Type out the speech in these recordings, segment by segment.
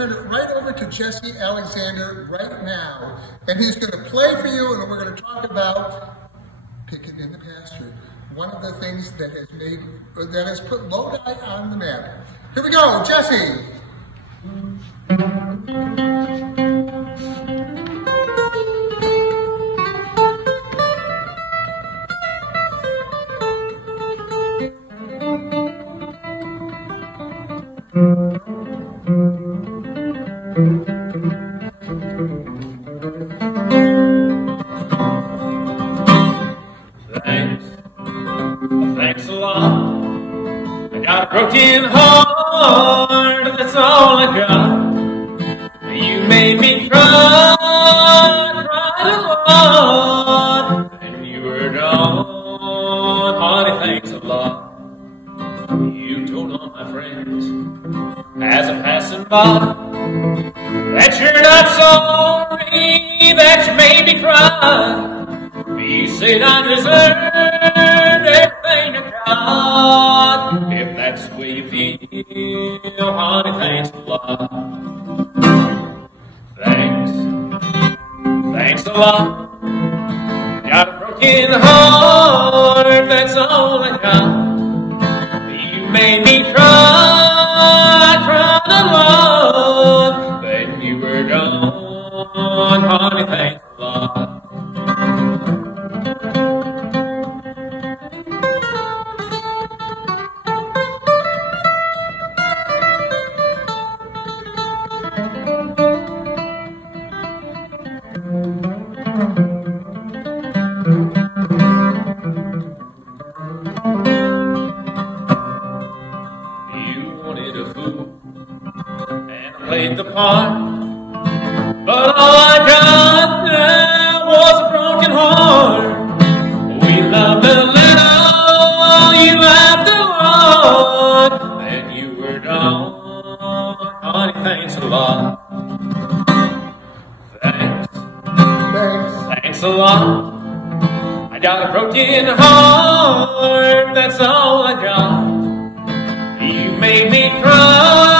turn it right over to Jesse Alexander right now, and he's going to play for you, and we're going to talk about Pickin in the Pasture, one of the things that has put Lodi on the map. Here we go, Jesse. Thanks a lot. I got a broken heart, that's all I got. You made me cry, cried a lot, and you were gone, honey, thanks a lot. You told all my friends, as I'm passing by, that you're not sorry, that you made me cry. You said I deserved everything I got. If that's the way you feel, honey, thanks a lot. Thanks a lot. Got a broken heart, that's all I got. You made me cry, cried a lot. Then you were gone, honey, thanks a lot. Played the part, but all I got there was a broken heart. We loved a little, you laughed a lot, then you were gone, honey, thanks a lot. Thanks a lot. I got a broken heart, that's all I got. You made me cry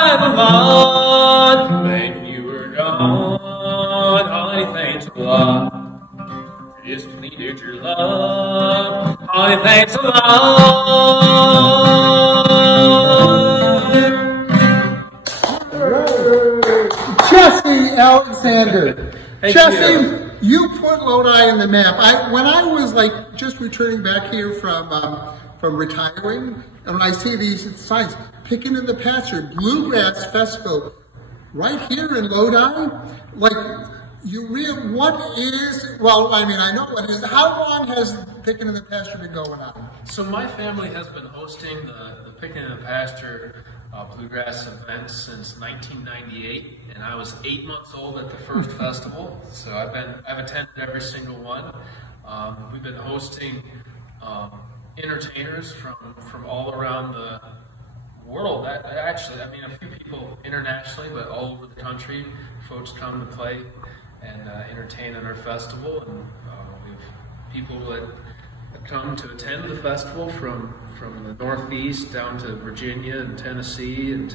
a lot, then you were gone, honey, thanks a lot. Just needed your love, honey, thanks a lot. Jesse Alexander. Thank Jesse, you put Lodi in the map. When I was like just returning back here from retiring, and when I see these signs, Pickin in the Pasture, Bluegrass Festival, right here in Lodi, like, what is, well, I mean, I know what it is. How long has Pickin in the Pasture been going on? So my family has been hosting the Pickin in the Pasture Bluegrass event since 1998, and I was 8 months old at the first festival, so I've attended every single one. We've been hosting entertainers from all around the world. Actually, I mean, a few people internationally, but all over the country, folks come to play and entertain at our festival. And we have people that come to attend the festival from the Northeast down to Virginia and Tennessee, and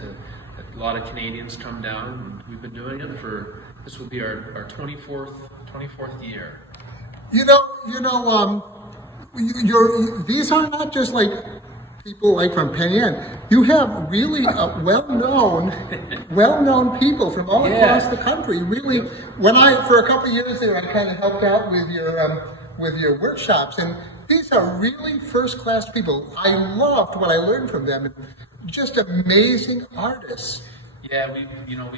a lot of Canadians come down. And we've been doing it this will be our 24th year. These are not just like people like from Penn Yan. You have really well-known people from all across the country. Really, for a couple of years there, I kind of helped out with your workshops, and these are really first-class people. I loved what I learned from them. Just amazing artists. Yeah, we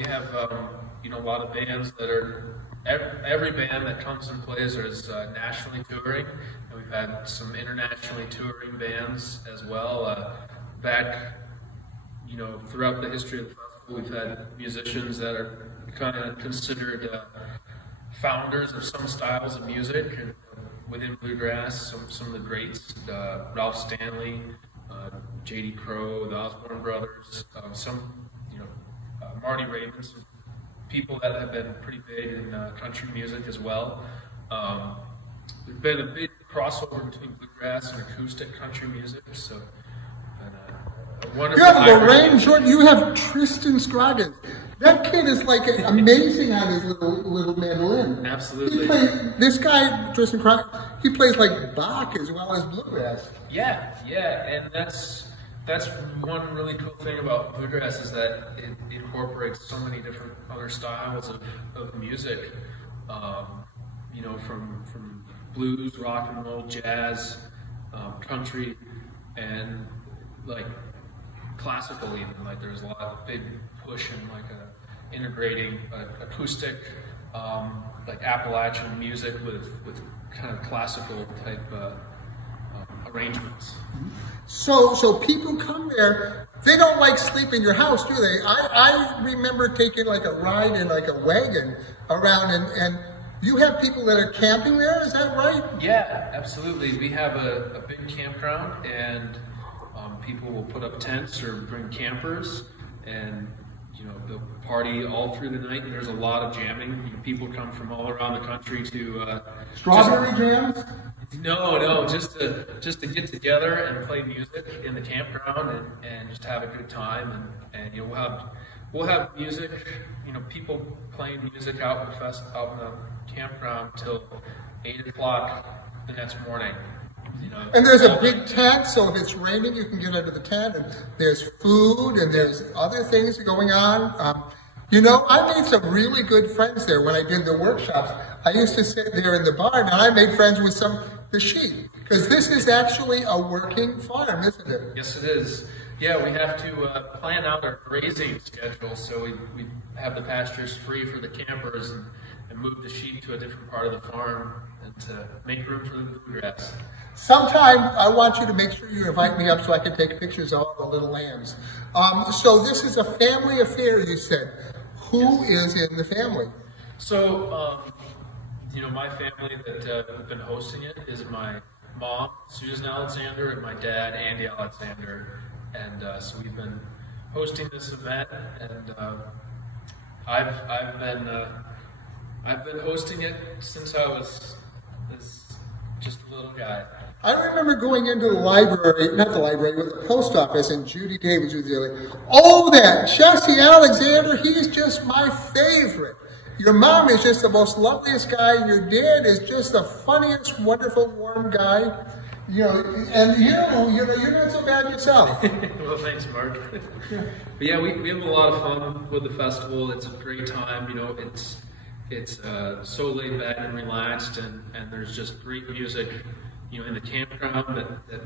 have a lot of bands that are every band that comes and plays is nationally touring. We've had some internationally touring bands as well. Throughout the history of the festival, we've had musicians that are kind of considered founders of some styles of music, and within bluegrass, some of the greats, Ralph Stanley, J.D. Crowe, the Osborne Brothers, Marty Raymond, some people that have been pretty big in country music as well. There's been a big crossover between bluegrass and acoustic country music, so a You wonderful have hybrid. Lorraine Jordan. You have Tristan Scroggins. That kid is like amazing on his little mandolin. Absolutely. He plays, this guy, Tristan Scroggins, he plays like Bach as well as bluegrass. Yeah, and that's one really cool thing about bluegrass is that it incorporates so many different other styles of music. You know, from blues, rock and roll, jazz, country, and like classical even. Like there's a lot of big push in like integrating acoustic, like Appalachian music with kind of classical type arrangements. So people come there, they don't like sleep in your house, do they? I remember taking like a ride in like a wagon around and you have people that are camping there, is that right? Yeah, absolutely. We have a big campground and people will put up tents or bring campers and you know, they'll party all through the night. There's a lot of jamming. You know, people come from all around the country to Strawberry jams? No, just to get together and play music in the campground and just have a good time and you know we'll have music, you know, people playing music out in the campground till 8 o'clock the next morning. You know, And there's a big tent, so if it's raining, you can get under the tent, and there's food, and there's other things going on. You know, I made some really good friends there when I did the workshops. I used to sit there in the barn, and I made friends with the sheep, because this is actually a working farm, isn't it? Yes, it is. Yeah, we have to plan out our grazing schedule, so we have the pastures free for the campers and move the sheep to a different part of the farm and to make room for the bluegrass. Sometime I want you to make sure you invite me up so I can take pictures of all the little lambs. So this is a family affair, you said. Who is in the family? So, you know, my family that have been hosting it is my mom, Susan Alexander, and my dad, Andy Alexander. And so we've been hosting this event, and I've been hosting it since I was just a little guy. I remember going into the library, not the library, but the post office, and Judy Davis was there like, oh, that Jesse Alexander, he's just my favorite. Your mom is just the most loveliest guy, and your dad is just the funniest, wonderful, warm guy. You know, and you're not so bad yourself. Well, thanks, Mark. But yeah, we have a lot of fun with the festival. It's a great time. You know, it's so laid back and relaxed, and there's just great music, you know, in the campground that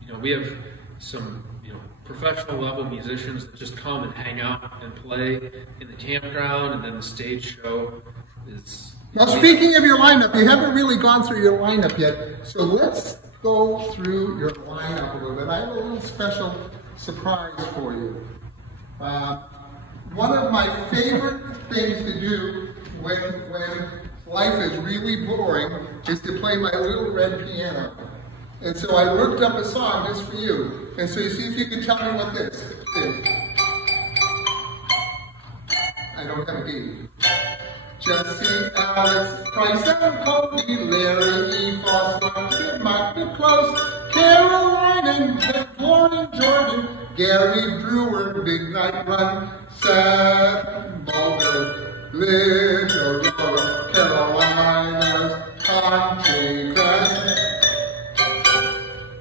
you know, we have some, you know, professional level musicians that just come and hang out and play in the campground, and then the stage show is... Now, speaking of your lineup, you haven't really gone through your lineup yet, so let's go through your lineup a little bit. I have a little special surprise for you. One of my favorite things to do when life is really boring is to play my little red piano. And so I worked up a song just for you. And so you see if you can tell me what this is. I don't have a beat. Jesse, Alex, Price, and Cody, Larry, E. Foster, Kid, Mike, Close, Caroline, and Lauren, Jordan, Gary, Brewer, Big Night Run, Seth, Boulder, Little Roller, Carolinas, Country Crest.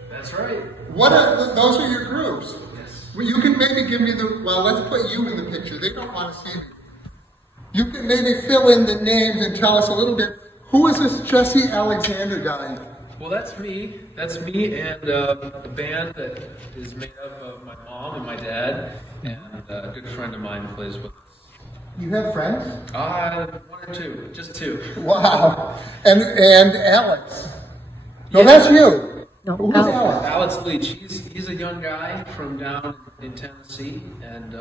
That's right. Those are your groups? Yes. Well, you can maybe give me well, let's put you in the picture. They don't want to see me. You can maybe fill in the names and tell us a little bit. Who is this Jesse Alexander guy? Well, that's me. That's me and a band that is made up of my mom and my dad and a good friend of mine who plays with us. You have friends? One or two, just two. Wow. And Alex. No, that's you. No, Who's Alex? Alex Leach. He's a young guy from down in Tennessee, and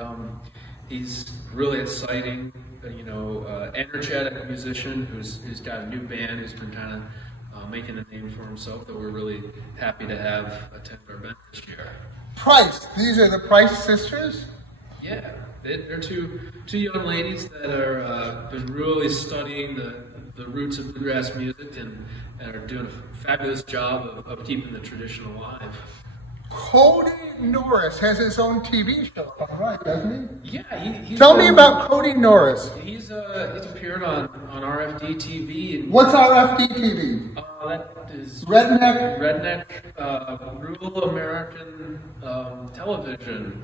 he's really exciting, you know, energetic musician who's got a new band who's been kind of making a name for himself that we're really happy to have attend our event this year. Price. These are the Price sisters? Yeah, they're two young ladies that are been really studying the roots of bluegrass music and are doing a fabulous job of keeping the tradition alive. Cody Norris has his own TV show, all right, doesn't he? Yeah, Tell me about Cody Norris. He's appeared on RFD TV. And, what's RFD TV? That is Redneck, rural American television.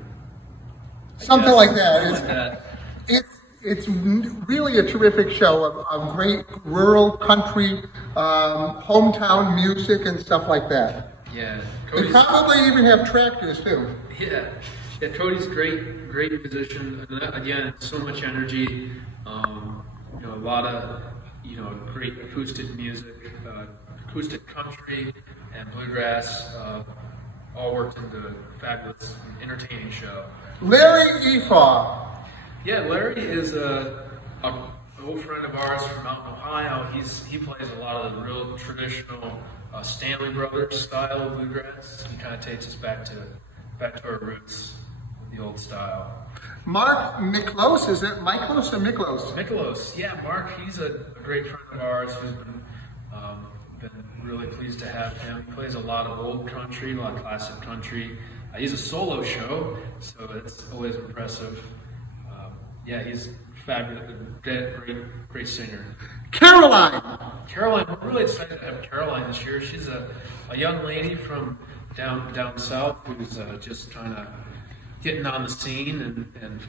Something like that. Something like that. It's really a terrific show of great rural country, hometown music and stuff like that. Yeah. They probably even have tractors too. Yeah. Cody's great musician. Again, so much energy. A lot of great acoustic music, acoustic country and bluegrass, all worked into a fabulous, entertaining show. Larry Efaw. Yeah, Larry is an old friend of ours from out in Ohio. He plays a lot of the real traditional Stanley Brothers style of bluegrass. He kind of takes us back to our roots, the old style. Mark Miklos, is it Miklos or Miklos? Miklos, yeah, Mark. He's a great friend of ours who's been really pleased to have him. He plays a lot of old country, a lot of classic country. He's a solo show, so it's always impressive. Yeah, he's fabulous, great singer. Caroline, we're really excited to have Caroline this year. She's a young lady from down south who's just kind of getting on the scene and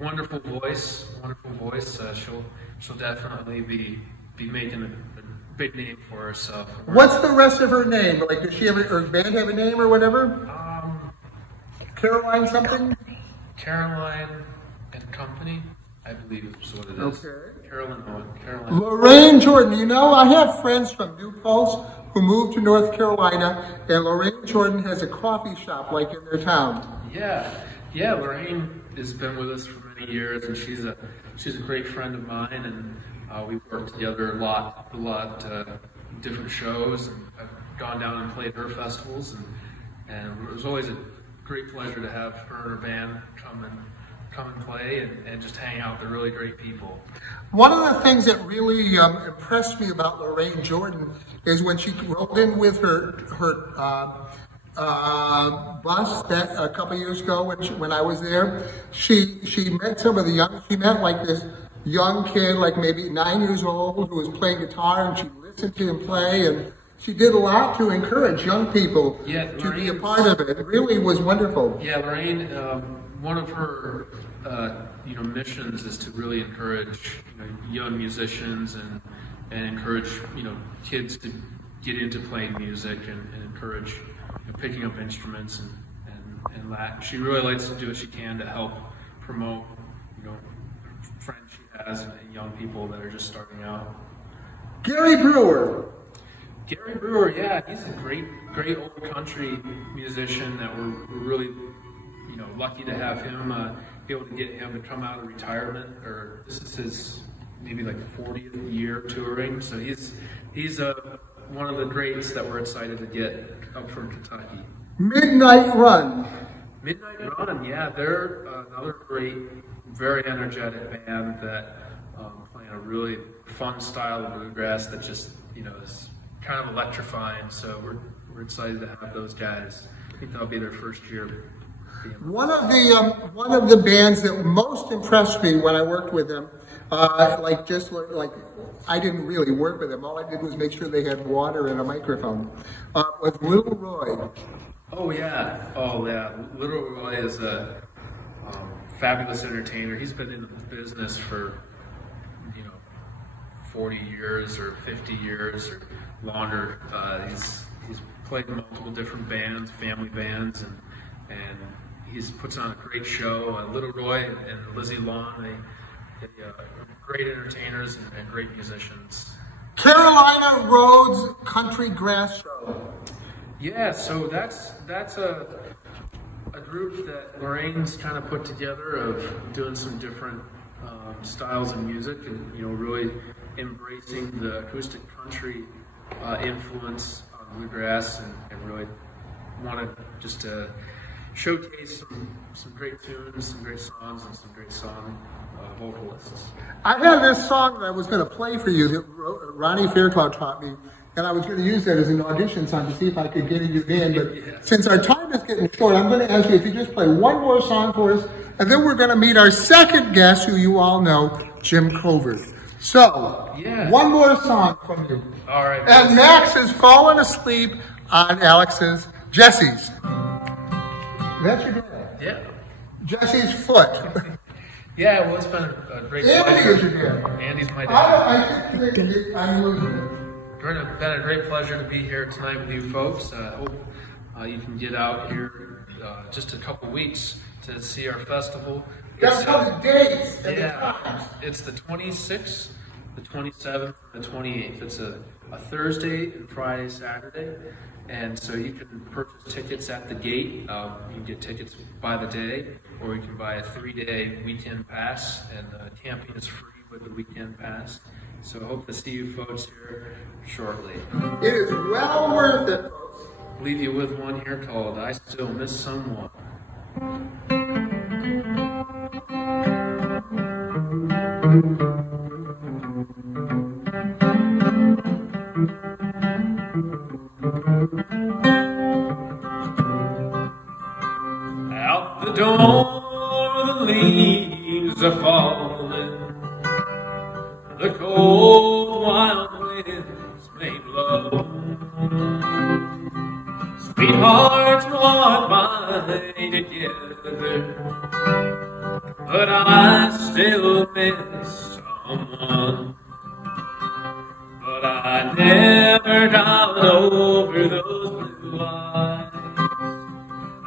wonderful voice. She'll definitely be making a big name for herself. What's the rest of her name? Like, does she have her band have a name or whatever? Caroline something? Caroline and Company, I believe is what it is. Okay. Caroline. Lorraine Jordan. I have friends from New Paltz who moved to North Carolina, and Lorraine Jordan has a coffee shop like in their town. Yeah. Lorraine has been with us for many years, and she's a great friend of mine, and we've worked together a lot, different shows, and I've gone down and played her festivals, and it was always a great pleasure to have her and her band come and play and just hang out with the really great people. One of the things that really impressed me about Lorraine Jordan is when she rolled in with her bus that a couple years ago when I was there. She met she met like this young kid, like maybe 9 years old, who was playing guitar, and she listened to him play, and she did a lot to encourage young people to be a part of it. It really was wonderful. Yeah, Lorraine, one of her missions is to really encourage young musicians and encourage kids to get into playing music and encourage picking up instruments and that. She really likes to do what she can to help promote friends she has and young people that are just starting out. Gary Brewer, yeah, he's a great old country musician that we're really lucky to have him, be able to get him to come out of retirement, or this is his maybe like 40th year touring, so he's one of the greats that we're excited to get up from Kentucky. Midnight Run, yeah, they're another great, very energetic band that playing a really fun style of bluegrass that just is kind of electrifying, so we're excited to have those guys. I think that'll be their first year. One of the bands that most impressed me when I worked with them, I didn't really work with them. All I did was make sure they had water and a microphone. Was Little Roy. Oh yeah. Little Roy is a fabulous entertainer. He's been in the business for 40 years or 50 years or longer. He's played in multiple different bands, family bands, and he puts on a great show. Little Roy and Lizzie Long, they great entertainers and great musicians. Carolina Roads Country Grass Show. Yeah, so that's a group that Lorraine's kind of put together of doing some different styles of music and really embracing the acoustic country influence on bluegrass and really wanted just to showcase some great tunes, some great songs, and some great song vocalists. I had this song that I was going to play for you that Ronnie Fairclough taught me. and I was going to use that as an audition song to see if I could get you in, but since our time is getting short, I'm going to ask you if you just play one more song for us, and then we're going to meet our second guest, who you all know, Jim Covert. So, one more song from you. All right. And Max has fallen asleep on Jesse's. That's your dad? Yeah. Jesse's foot. Yeah, well, it's been a great Andy pleasure. is your dad. Andy's my dad. I think I'm losing it. It's been a great pleasure to be here tonight with you folks. I hope you can get out here just a couple weeks to see our festival. Just tell the dates and the Yeah, times. it's the 26th, the 27th, and the 28th. It's a Thursday and Friday, Saturday. And so you can purchase tickets at the gate. You can get tickets by the day, or you can buy a 3-day weekend pass, and camping is free with the weekend pass. So I hope to see you folks here shortly. It is well worth it, folks. Leave you with one here called I Still Miss Someone. Out the door, the leaves are falling. The cold, wild winds may blow. Sweethearts walk by together, but I still miss someone. But I never got over those blue eyes.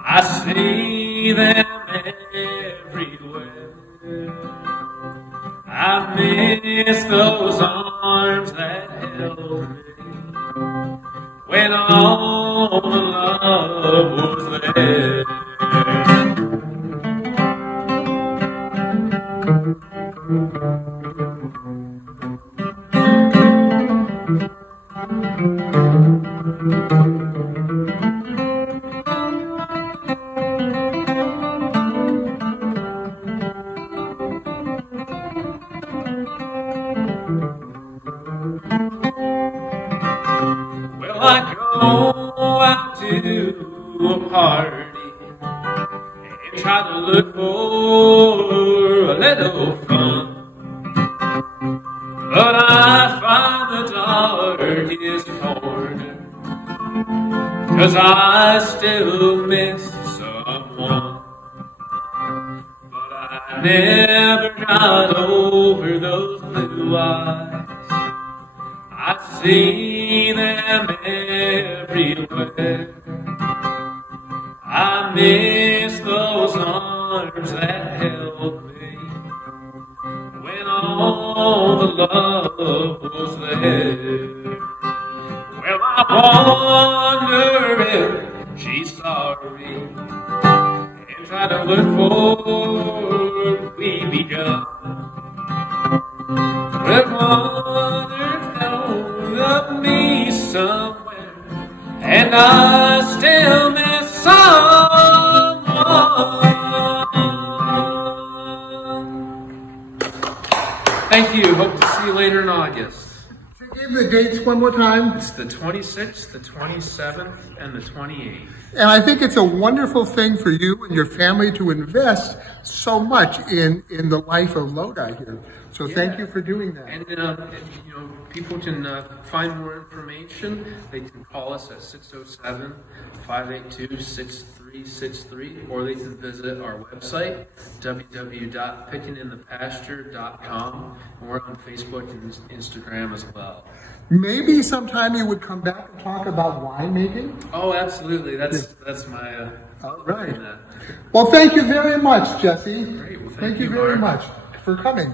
I see them everywhere. I miss those arms that held me when all the love was there. Well, I go out to a party and try to look for a little fun, but I find the darkest corner, 'cause I still miss someone. But I never got over those blue eyes. I see them everywhere. I miss those arms that held me when all the love was there. Well, I wonder if she's sorry and try to look for what we begun. But wonders know of me somewhere, and I still miss someone. Thank you. Hope to see you later in August. Give the dates one more time. It's the 26th, the 27th, and the 28th. And I think it's a wonderful thing for you and your family to invest so much in the life of Lodi here. So thank you for doing that. And people can find more information. They can call us at 607-582-6363, or they can visit our website, www.pickinginthepasture.com, and we're on Facebook and Instagram as well. Maybe sometime you would come back and talk about winemaking? Oh, absolutely. That's my all right. Well, thank you very much, Jesse. Great. Well, thank you very Mark. much for coming.